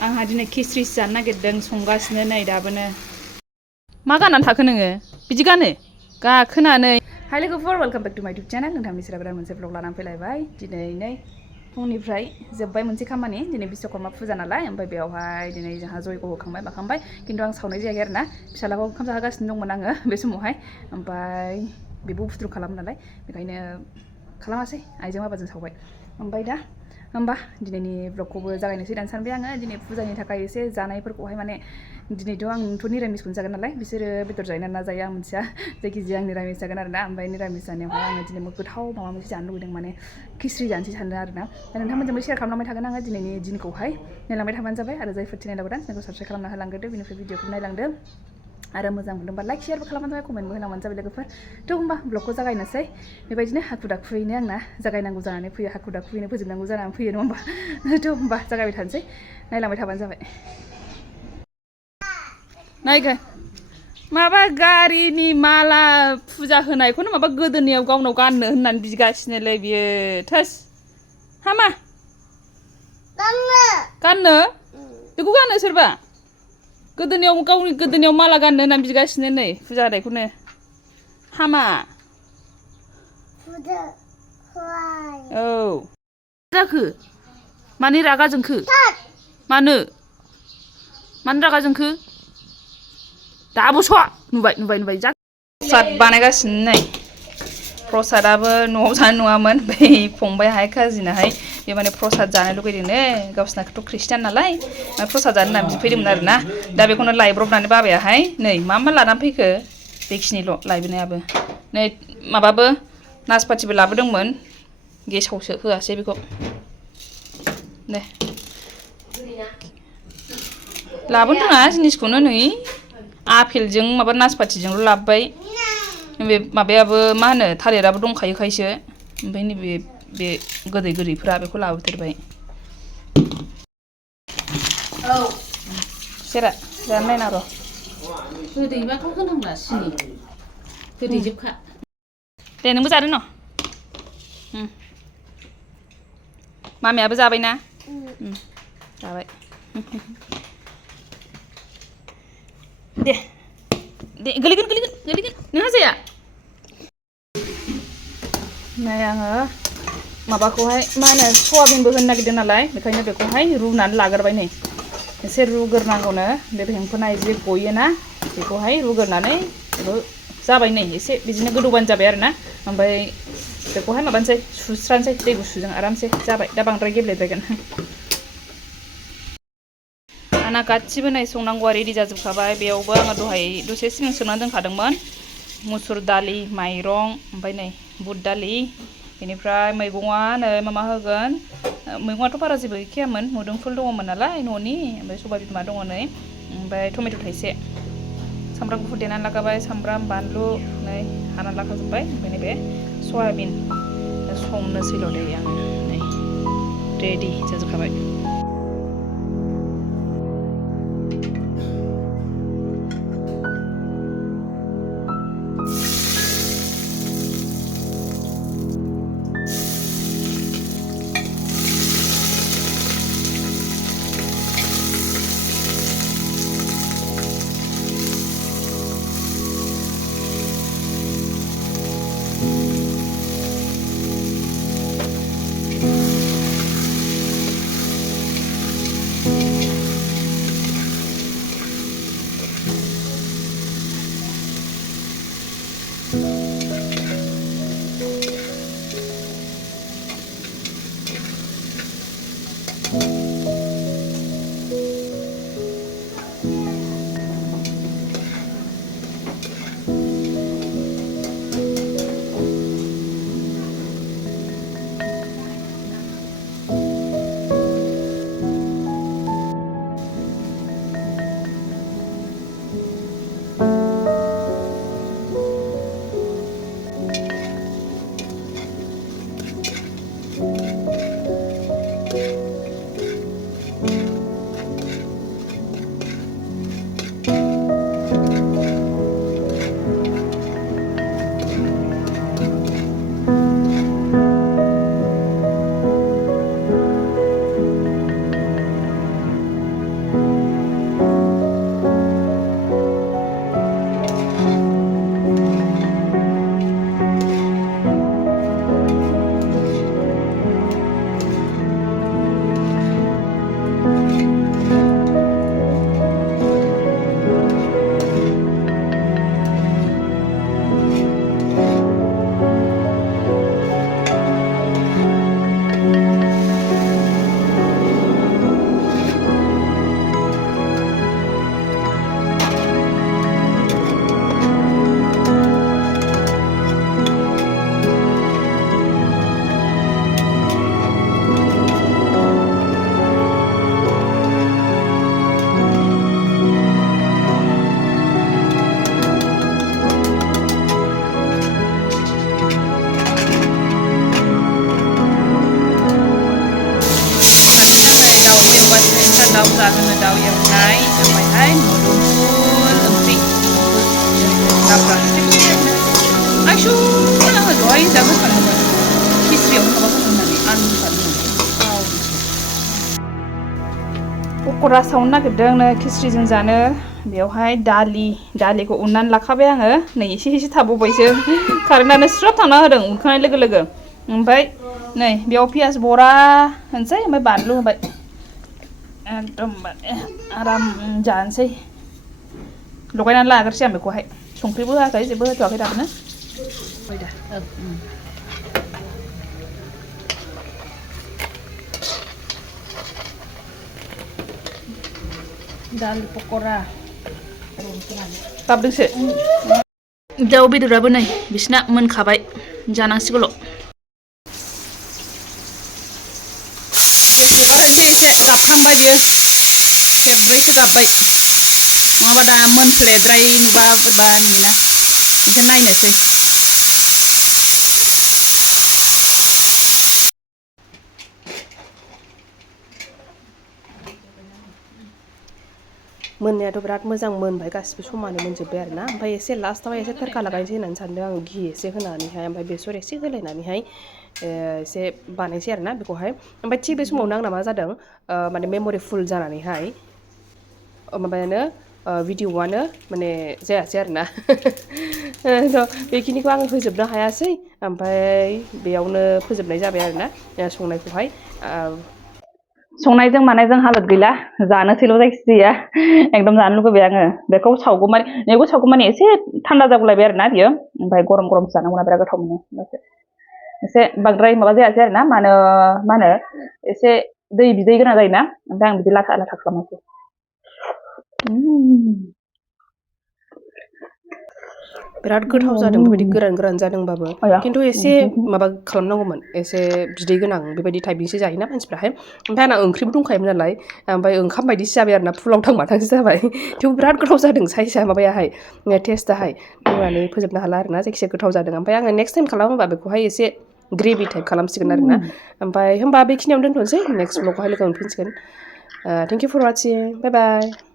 आंहा दिनै खिचरि जानो नागिरदों संगासिनो नै दाबोनो मा गाननानै थाखो नोङो बिदि गानो गाखोनानै हाय लोगोफोर वेलकाम बेक टु माय इउटुब चेनेल नोंथांनि सेराव गोदान मोनसे ब्लग लानानै फैलायबाय दिनै नै फुंनिफ्राय जोब्बाय मोनसे खामानि दिनै बिश्वकर्मा फुजा नालाय ओमफ्राय बेयावहाय दिनै जोंहा जयग होखांबाय माखांबाय खिन्थु आं सावनाय जायाखै आरोना फिसालाखौ ओंखाम जाहोगासिनो दंमोन आङो बे समावहाय ओमफ्राय बेबो फुद्रु खालामो नालाय बेखायनो खालामासै आइजों बाबाजों सावबाय ओमफ्राय दा होमबा दिनैनि ब्लगखौबो जागायनोसै दान सानबाय आङो दिनै फुजानि थाखाय एसे जानायफोरखौहाय माने दिनैथ' आंथ' निरामिसखौनो जागोन नालाय बिसोरो बेदर जायो ना जाया आं मिथिया जायखिजाया आं निरामिस जागोन आरोना ओमफ्राय निरामिस जानायावहाय आङो दिनै गोथाव माबा मोनसे जानो लुबैदों माने खिचरि जानोसै सानदों आरोना दा नोंथांमोनजोंबो शेयार खालामलांबाय थागोन आङो दिनैनि दिनखौहाय नायलांबाय थाबानो जाबाय आरो जायफोर नायलांदों चेनेलखौ साबस्क्राइब खालामना होलांग्रोदो बेनिफ्राय भिडिअखौ नायलांदो आरो मोजां मोनदोंबा लाइक शेयारबो खालामबानो जाबाय कमेन्टबो होलांबानो जाबाय लोगोफोर थ' होमबा ब्लगखौ जागायनोसै बेबायदिनो हाखु दाखुयैनो आंना जागायनांगौ जानानै फैयो हाखु दाखुयैनो फोजोबनांगौ जानानै फैयो नङा होमबा थ' होमबा जागायबाय थानोसै नायलांबाय थाबानो जाबाय नायगोन माबा गारिनि माला फुजा होनायखौनो माबा गोदोनायाव गावनाव गाननो होननानै बिगासिनोलै बियो थोस हामा गाननो बेखौ गानो सोरबा गोदोनायाव गावनि गोदोनायाव माला गाननो होननानै बिगासिनो नै फुजा होनायखौनो हामा औ जाखो मानो रागा जोंखो मानो रागा जोंखो दाबो स' नुबाय जा प्रसाद बानायगासिनो नै प्रसादाबो न'आव जानो नङामोन बै फंबायाहाय काजिनाहाय बे माने प्रसाद जानो लुगैदोंनो गावसिनाथ' खृष्टान नालाय ओमफ्राय प्रसाद जानो होननानै बिफैदोंमोन आरोना दा बेखौनो लायब्रबनानै बाबायाहाय नै मा लानानै फैखो बेखिनिल' लायबोनायाबो नै माबाबो नासपातिबो लाबोदोंमोन गेसावसो होआसै बेखौ दे लाबोनो रोङा जिनिसखौनो नै आपेलजों माबा नासपातिजोंल' लाबोबाय बे माबायाबो मा होनो थालिराबो दंखायोखायसो ओमफ्राय नैबे बे गोदै गोदैफ्रा बेखौ लाबोदेरबाय औ सेरा जानो नायना र' गोदैबाथ' होनांला सिनि गोदैजोबखा दे नोंबो जादो न' मामायाबो जाबायना जाबाय दे गोलैगोन नोंहा जाया नै आङो माबाखौहाय मा होनो सयाबिनबो होनो नागिरदों नालाय बेखायनो बेखौहाय रुनानै लाग्रोबाय नै एसे रुग्रोनांगौनो बे भेंफोनाय जे गयोना बेखौहाय रुग्रोनानै जाबाय नै एसे बिदिनो गोदौबानो जाबाय आरोना ओमफ्राय बेखौहाय माबानोसै सुस्रानोसै दै गुसुजों आरामसे जाबाय दा बांद्राय गेब्लेद्रायगोन आंना गासिबो नै संनांगौआ रेडि जाजोबखाबाय बेयावबो आङो दहाय दसे सिगां सोमनानै दोनखादोंमोन मुसुर दालि माइरं ओमफ्राय नै बुट दालि बेनिफ्राय मैगङा नै मा होगोन मैगङाथ' बारा जेबो गैखायामोन मोदोमफुल दङमोन नालाय न'नि ओमफ्राय सबाय बिमा दङ नै ओमफ्राय टमेट' थाइसे सामब्राम गुफुर देनानै लाखाबाय सामब्राम बानलु नै हानानै लाखाजोब्बाय ओमफ्राय नैबे सयाबिन संनोसैल' दे आङो नै रेडि जाजोबखाबाय जोङो दाउ एवनाय ओमफ्रायहाय मोदोमफुल ओंख्रि दाब्रा आयसु आङो दहाय जाबोखादोंमोन खिस्रियावनो माबा होनानै आलु होफादोंमोन पक'रा सावनो नागिरदों नै खिस्रिजों जानो बेवहाय दालिखौ उननानै लाखाबाय आङो नै एसे थाबावबायसो कारेन्टआनो स्राब थांना होदों उनखांनाय लोगो लोगो ओमफ्राय नै बेयाव पियास बरा होनसै ओमफ्राय बानलु होबाय एकदम आराम जानोसै लगायनानै लाग्रोसै आं बेखौहाय संख्रिबो होआखै जेबो होथ'वाखै दाबोनो दाल पक'रा गाबदोंसो दाउ बेदराबो नै बिसिना मोनखाबाय जानांसिगौल' एसे गाबखांबाय बियो खेब्रैसो गाबबाय नङाबा दा मोनफ्लेद्राय नुबा बोरैबा नुयोना ओमफ्राय नायनोसै मोननायाथ' बिराद मोजां मोनबाय गासिबो समानो मोनजोब्बाय आरोना ओमफ्राय एसे लास्टआव एसे थोरखा लागायनोसै होननानै सानदों आं घि एसे होनानैहाय ओमफ्राय बेसर एसे होलायनानैहाय एसे बानायसै आरोना बेखौहाय ओमफ्राय थिग बे समावनो आंना मा जादों माने मेम'रि फुल जानानैहाय माबायानो भिडिअ'आनो माने जायासै आरोना बेखिनिखौ आङो होजोबनो हायासै ओमफ्राय बेयावनो फोजोबनाय जाबाय आरोना संनायखौहाय संनायजों मानायजों हालत गैला जानोसैल' जायखिजाया एकदम जानो लुगैबाय आङो बेखौ सावगौमानि एसे थान्दा जागौलायबाय आरोना बियो ओमफ्राय गरम जानांगौना बिराद गोथाव मोनो एसे बांद्राय माबा जायासै आरोना मा होनो एसे दै बिदै गोनां जायोना ओमफ्राय आं बिदि लाथा खालामासै बिराद गोथाव जादों बेबायदि गोरान जादोंबाबो खिन्थु एसे माबा खालामनांगौमोन एसे बिदै गोनां बेबायदि टाइपनिसो जायोना मानसिफ्राहाय ओमफ्राय आंना ओंख्रिबो दंखायोमोन नालाय ओमफ्राय ओंखाम बायदिसो जाबाय आरोना फुलाव थांबाथांसो जाबाय थेवबो बिराद गोथाव जादों साइजआ माबायाहाय टेस्टआहाय बुंनानै फोजोबनो हाला आरोना जायखिजाया गोथाव जादों ओमफ्राय आङो नेक्स्ट टाइम खालामोबा बेखौहाय एसे ग्रेभि टाइप खालामसिगोन आरोना ओमफ्राय होमबा बेखिनियावनो दोनथ'नोसै नेक्स्ट ब्लगावहाय लोगो मोनफिनसिगोन thank you for watching bye bye